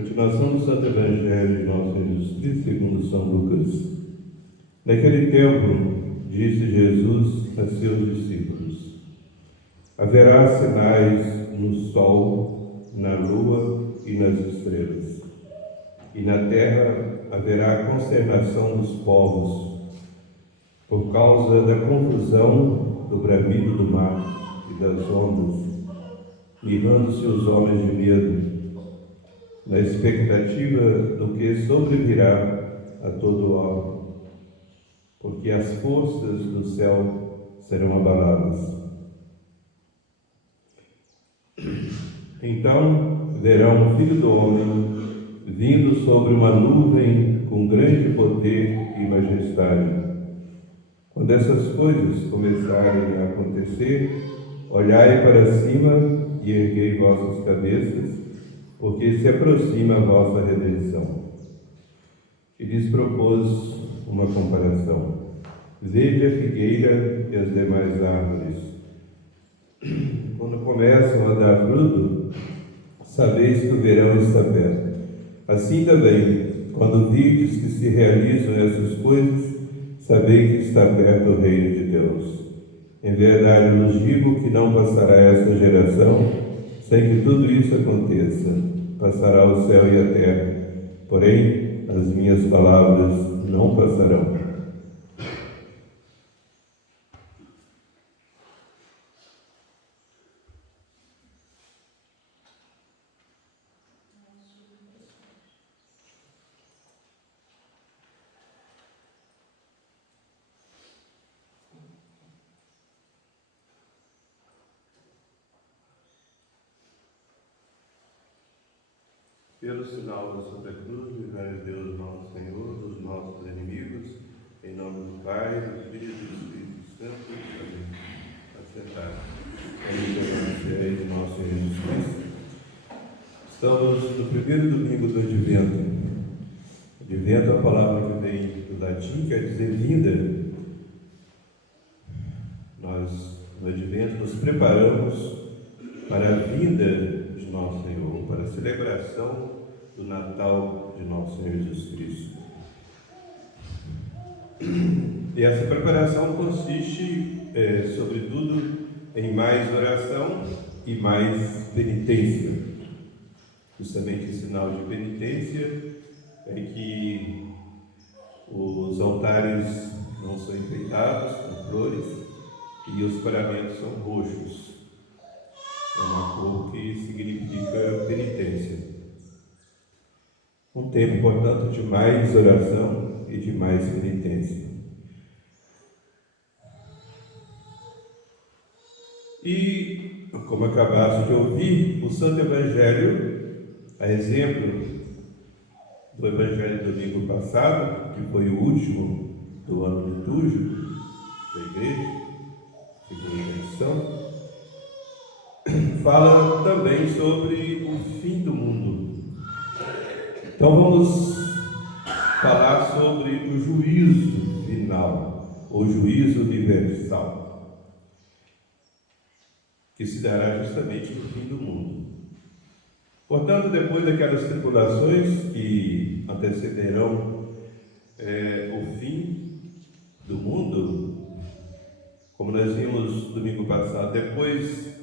Continuação do Santo Evangelho de nosso Senhor Jesus Cristo, segundo São Lucas. Naquele tempo, disse Jesus a seus discípulos: haverá sinais no sol, na lua e nas estrelas, e na terra haverá consternação dos povos, por causa da confusão do bramido do mar e das ondas, mirrando-se os homens de medo, na expectativa do que sobrevirá a todo homem, porque as forças do céu serão abaladas. Então verão o Filho do Homem vindo sobre uma nuvem com grande poder e majestade. Quando essas coisas começarem a acontecer, olhai para cima e erguei vossas cabeças, porque se aproxima a vossa redenção. E lhes propôs uma comparação: vede a figueira e as demais árvores. Quando começam a dar fruto, sabeis que o verão está perto. Assim também, quando virdes que se realizam essas coisas, sabei que está perto o reino de Deus. Em verdade vos digo que não passará esta geração sem que tudo isso aconteça. Passará o céu e a terra, porém as minhas palavras não passarão. Pelo sinal da Santa Cruz, livrai Deus nosso Senhor dos nossos inimigos, em nome do Pai, do Filho e do Espírito Santo. Amém. Assentados. Em nosso Senhor Jesus Cristo. Estamos no primeiro domingo do Advento. Advento é a palavra que vem do latim, quer dizer vinda. Nós, no Advento, nos preparamos para a vinda de nosso Senhor, para a celebração do Natal de nosso Senhor Jesus Cristo. E essa preparação consiste, sobretudo, em mais oração e mais penitência. Justamente o sinal de penitência é que os altares não são enfeitados com flores e os paramentos são roxos. É uma cor que significa penitência. Um tempo, portanto, de mais oração e de mais penitência. E, como acabaste de ouvir, o Santo Evangelho, a exemplo do Evangelho do domingo passado, que foi o último do ano litúrgico da Igreja, segundo a tradição, fala também sobre o fim do mundo. Então vamos falar sobre o juízo final, o juízo universal, que se dará justamente no fim do mundo. Portanto, depois daquelas tribulações que antecederão o fim do mundo, como nós vimos domingo passado, depois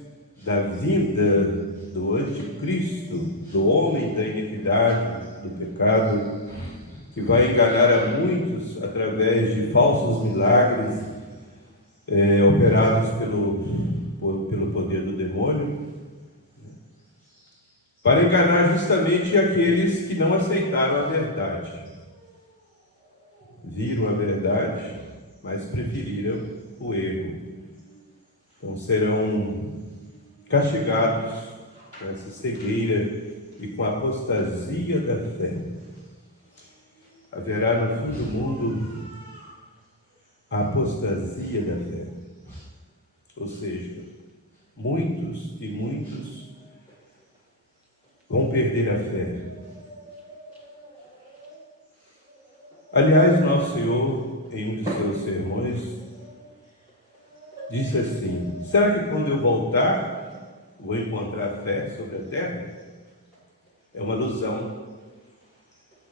da vinda do anticristo, do homem da iniquidade, do pecado, que vai enganar a muitos através de falsos milagres operados pelo poder do demônio, para enganar justamente aqueles que não aceitaram a verdade. Viram a verdade, mas preferiram o erro. Então serão castigados com essa cegueira e com a apostasia da fé. Haverá no fim do mundo a apostasia da fé. Ou seja, muitos e muitos vão perder a fé. Aliás, nosso Senhor, em um de seus sermões, disse assim: será que quando eu voltar vou encontrar fé sobre a terra? É uma alusão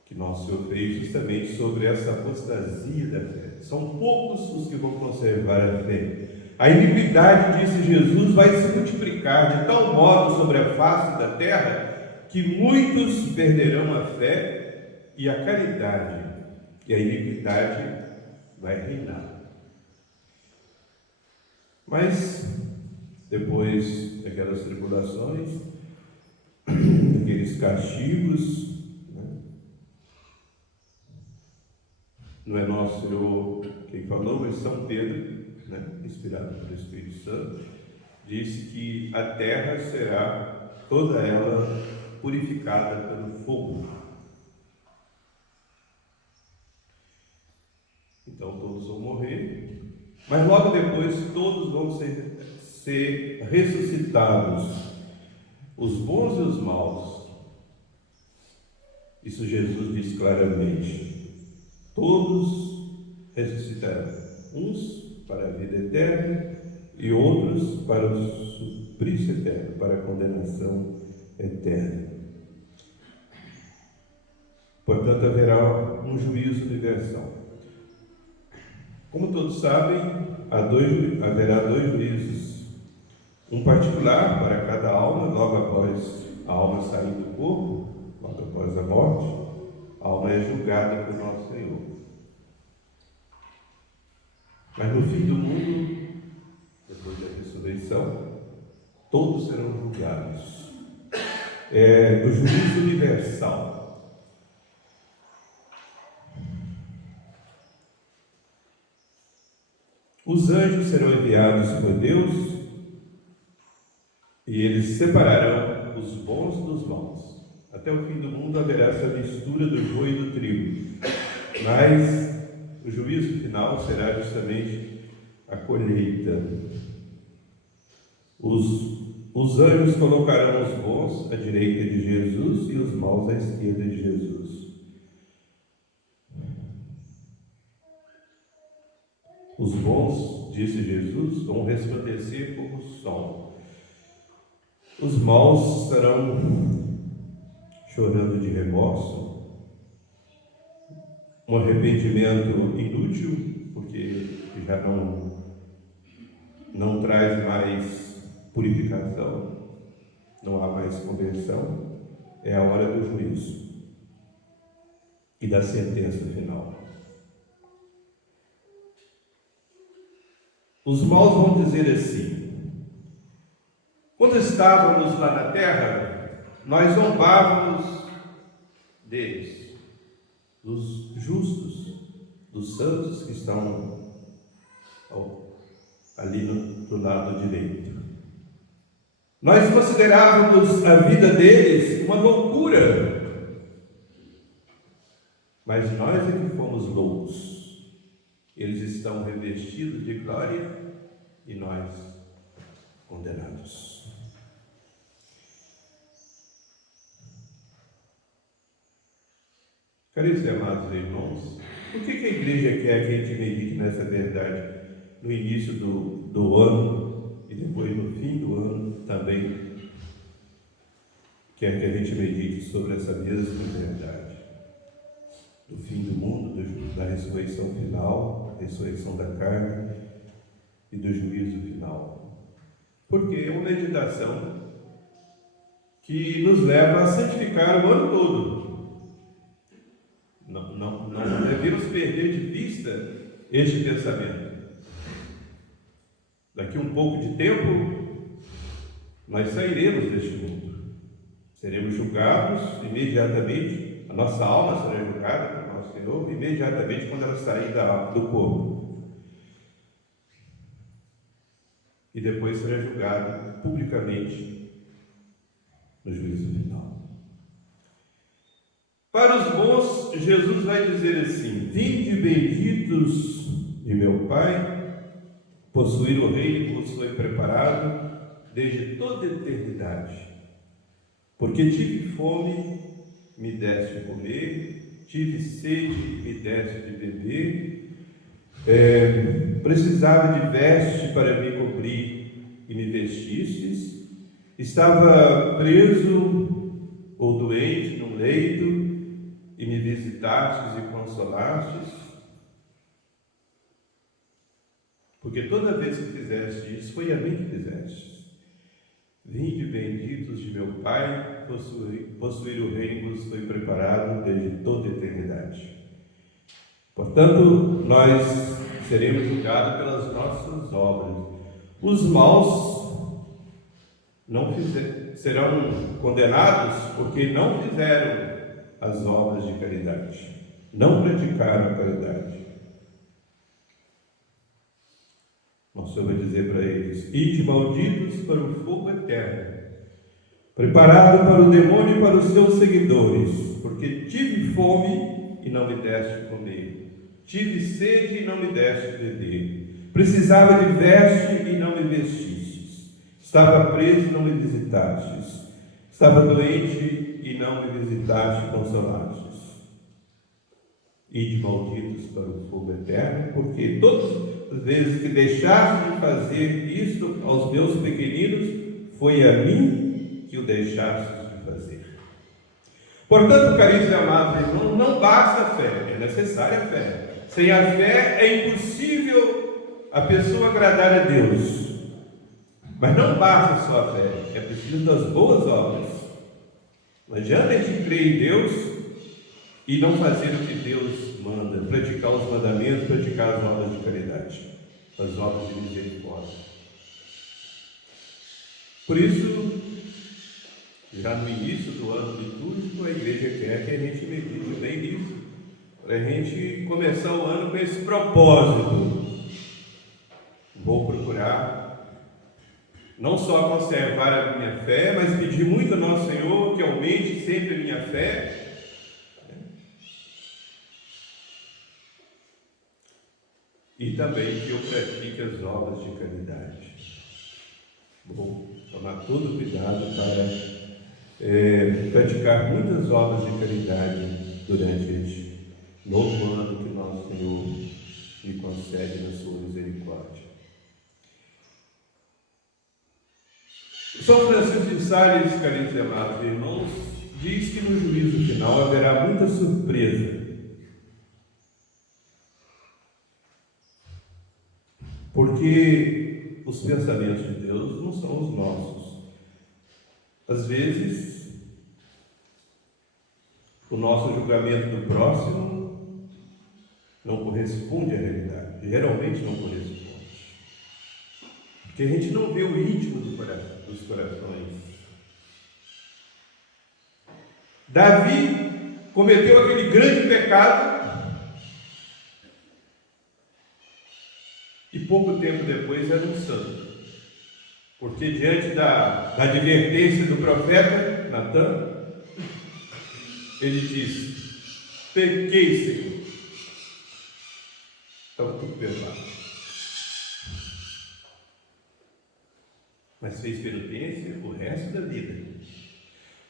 que nosso Senhor fez justamente sobre essa apostasia da fé. São poucos os que vão conservar a fé. A iniquidade, disse Jesus, vai se multiplicar de tal modo sobre a face da terra que muitos perderão a fé e a caridade, e a iniquidade vai reinar. Mas, depois daquelas tribulações, daqueles castigos, não é nosso Senhor quem falou, mas São Pedro, inspirado pelo Espírito Santo, disse que a terra será toda ela purificada pelo fogo. Então todos vão morrer, mas logo depois todos vão ser ressuscitados, os bons e os maus. Isso Jesus diz claramente. Todos ressuscitarão, uns para a vida eterna e outros para o suplício eterno, para a condenação eterna. Portanto, haverá um juízo universal. Como todos sabem, haverá dois juízos. Um particular para cada alma, logo após a alma sair do corpo, logo após a morte. A alma é julgada por nosso Senhor. Mas no fim do mundo, depois da ressurreição, todos serão julgados. O juízo universal. Os anjos serão enviados por Deus e eles separarão os bons dos maus. Até o fim do mundo haverá essa mistura do joio e do trigo. Mas o juízo final será justamente a colheita. Os anjos colocarão os bons à direita de Jesus e os maus à esquerda de Jesus. Os bons, disse Jesus, vão resplandecer como o sol. Os maus estarão chorando de remorso, um arrependimento inútil, porque já não traz mais purificação, não há mais conversão. É a hora do juízo e da sentença final. Os maus vão dizer assim: quando estávamos lá na terra, nós zombávamos deles, dos justos, dos santos que estão ali do lado direito. Nós considerávamos a vida deles uma loucura, mas nós é que fomos loucos. Eles estão revestidos de glória e nós condenados. Caríssimos e amados irmãos, por que a igreja quer que a gente medite nessa verdade no início do ano e depois no fim do ano também quer que a gente medite sobre essa mesma verdade? Do fim do mundo, da ressurreição final, ressurreição da carne e do juízo final. Porque é uma meditação que nos leva a santificar o ano todo. Não devemos perder de vista este pensamento. Daqui um pouco de tempo, nós sairemos deste mundo. Seremos julgados imediatamente, a nossa alma será julgada pelo nosso Senhor imediatamente quando ela sair do corpo. E depois será julgada publicamente no juízo final. Para os bons, Jesus vai dizer assim: vinde benditos de meu Pai, possuir o reino que vos foi preparado desde toda a eternidade. Porque tive fome, me deste de comer, tive sede, me deste de beber, precisava de veste para me cobrir e me vestistes, estava preso ou doente num leito e me visitastes e consolastes, porque toda vez que fizeste isso, foi a mim que fizeste. Vinde benditos de meu Pai, possuir o reino vos foi preparado desde toda a eternidade. Portanto, nós seremos julgados pelas nossas obras. Os maus serão condenados porque não fizeram as obras de caridade, não praticaram a caridade. Nosso Senhor vai dizer para eles: ide malditos para o fogo eterno, preparado para o demônio e para os seus seguidores, porque tive fome e não me deste comer, tive sede e não me deste beber, precisava de veste e não me vestistes, estava preso e não me visitastes, estava doente e não me visitaste e consolastes. Ide malditos para o fogo eterno, porque todas as vezes que deixaste de fazer isto aos meus pequeninos, foi a mim que o deixaste de fazer. Portanto, caríssimos e amados irmãos, não basta a fé, é necessária a fé. Sem a fé é impossível a pessoa agradar a Deus. Mas não basta só a fé, é preciso das boas obras. Não adianta a gente crer em Deus e não fazer o que Deus manda, praticar os mandamentos, praticar as obras de caridade, as obras de misericórdia. Por isso, já no início do ano litúrgico, a igreja quer que a gente medite bem nisso, para a gente começar o ano com esse propósito. Vou procurar não só conservar a minha fé, mas pedir muito ao nosso Senhor que aumente sempre a minha fé, e também que eu pratique as obras de caridade. Vou tomar todo cuidado para praticar muitas obras de caridade durante este novo ano que nosso Senhor me concede na sua misericórdia. São Francisco de Sales, caríssimos e amados irmãos, diz que no juízo final haverá muita surpresa. Porque os pensamentos de Deus não são os nossos. Às vezes, o nosso julgamento do próximo não corresponde à realidade. Geralmente não corresponde. Porque a gente não vê o íntimo dos corações. Davi cometeu aquele grande pecado e pouco tempo depois era um santo. Porque diante da advertência do profeta Natan, ele disse: pequei, Senhor. Estava tudo perdoado. Mas fez penitência o resto da vida.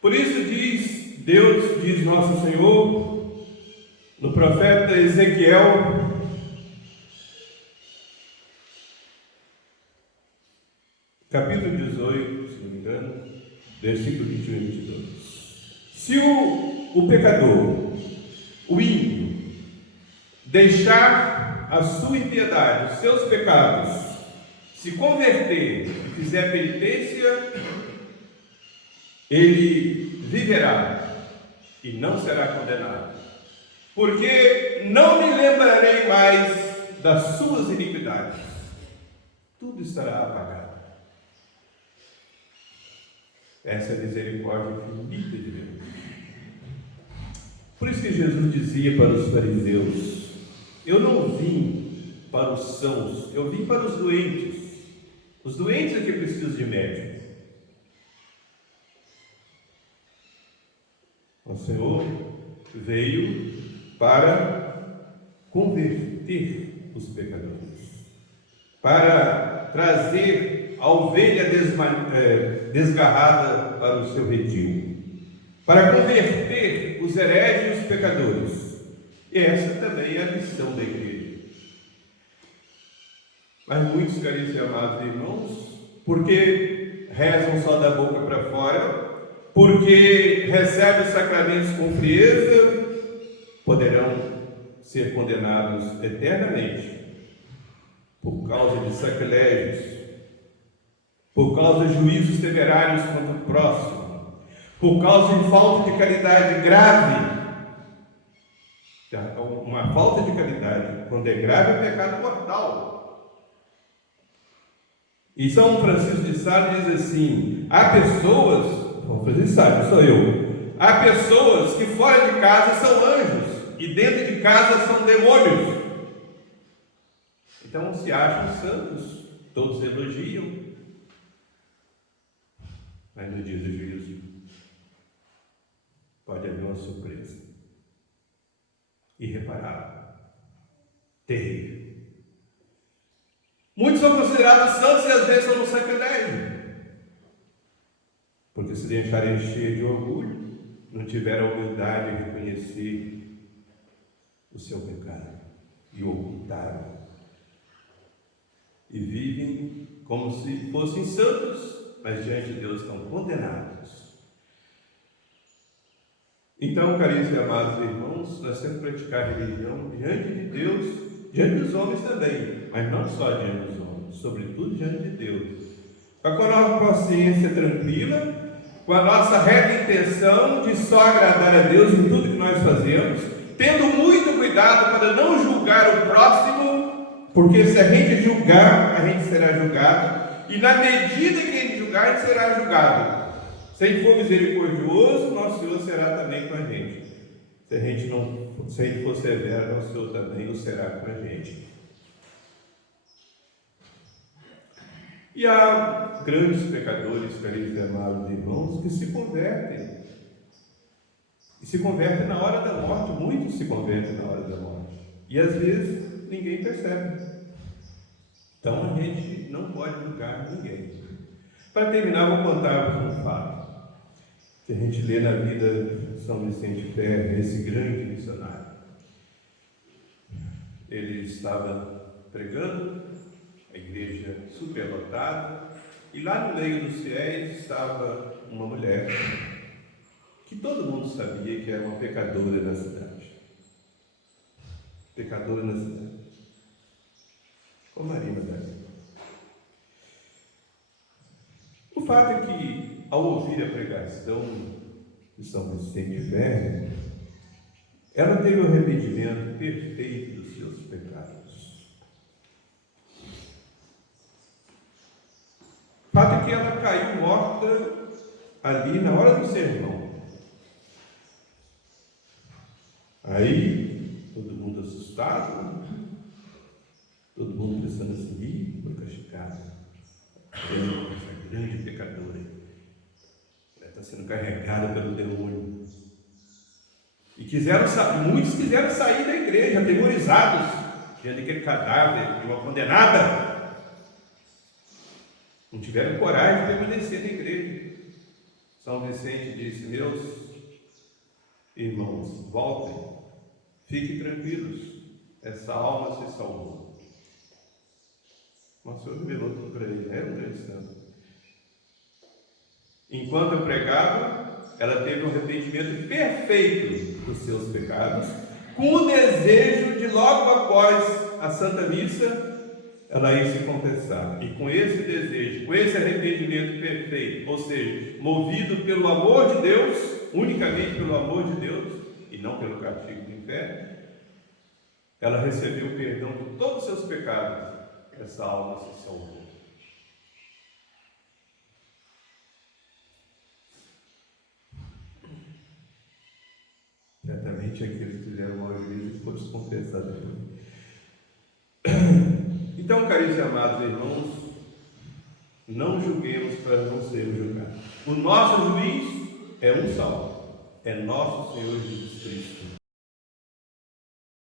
Por isso diz nosso Senhor, no profeta Ezequiel, capítulo 18, se não me engano, versículo 21 e 22. Se o pecador, o ímpio, deixar a sua impiedade, os seus pecados, se converter e fizer penitência, ele viverá e não será condenado, porque não me lembrarei mais das suas iniquidades, tudo estará apagado. Essa é a misericórdia infinita de Deus. Por isso que Jesus dizia para os fariseus: eu não vim para os sãos, eu vim para os doentes. Os doentes é que precisam de médico. O Senhor veio para converter os pecadores, para trazer a ovelha desgarrada para o seu redil, para converter os hereges e os pecadores. E essa também é a missão da igreja. Mas muitos, caríssimos e amados irmãos, porque rezam só da boca para fora, porque recebem os sacramentos com frieza, poderão ser condenados eternamente por causa de sacrilégios, por causa de juízos temerários contra o próximo, por causa de falta de caridade grave. Uma falta de caridade, quando é grave, é pecado mortal. E São Francisco de Sales diz assim: há pessoas, São Francisco de Sales, sou eu, há pessoas que fora de casa são anjos e dentro de casa são demônios. Então se acham santos, todos elogiam, mas no dia do juízo pode haver uma surpresa irreparável, terrível. Muitos são considerados santos e às vezes são no sacrilégio, porque se deixarem encher de orgulho, não tiveram a humildade de reconhecer o seu pecado e o ocultaram, e vivem como se fossem santos, mas diante de Deus estão condenados. Então, caríssimos e amados irmãos, nós temos que praticar religião diante de Deus, diante dos homens também, mas não só diante dos homens, sobretudo diante de Deus. Com a nossa consciência tranquila, com a nossa reta intenção de só agradar a Deus em tudo que nós fazemos, tendo muito cuidado para não julgar o próximo, porque se a gente julgar, a gente será julgado, e na medida que a gente julgar, a gente será julgado. Se a gente for misericordioso, nosso Senhor será também com a gente. Se a gente for severo, nosso Senhor também o será com a gente. E há grandes pecadores, caríssimos e amados irmãos, que se convertem. E se convertem na hora da morte, muitos se convertem na hora da morte. E às vezes ninguém percebe. Então a gente não pode julgar ninguém. Para terminar, vou contar-vos um fato que a gente lê na vida de São Vicente Ferrer, esse grande missionário. Ele estava pregando, a igreja superlotada, e lá no meio dos fiéis estava uma mulher que todo mundo sabia que era uma pecadora na cidade. Pecadora na cidade. Como Maria Madalena. O fato é que, ao ouvir a pregação de São Vicente Ferrer, ela teve o arrependimento perfeito dos seus pecados. O fato é que ela caiu morta ali na hora do sermão. Aí, todo mundo assustado, todo mundo pensando assim: foi castigada. Essa grande pecadora, ela está sendo carregada pelo demônio. E muitos quiseram sair da igreja, atemorizados, diante daquele cadáver de uma condenada. Não tiveram coragem de permanecer na igreja. São Vicente disse: meus irmãos, voltem, fiquem tranquilos, essa alma se salvou. Nosso Senhor revelou tudo para ele, era um grande santo. Enquanto eu pregava, ela teve um arrependimento perfeito dos seus pecados, com o desejo de logo após a Santa Missa, ela ia se confessar. E com esse desejo, com esse arrependimento perfeito, ou seja, movido pelo amor de Deus, unicamente pelo amor de Deus, e não pelo castigo do inferno, ela recebeu o perdão de todos os seus pecados. Essa alma se salvou. Certamente aqueles que fizeram mal juízo foram se confessar depois. Então, caríssimos e amados irmãos, não julguemos para não sermos julgados. O nosso juiz é um só, é nosso Senhor Jesus Cristo.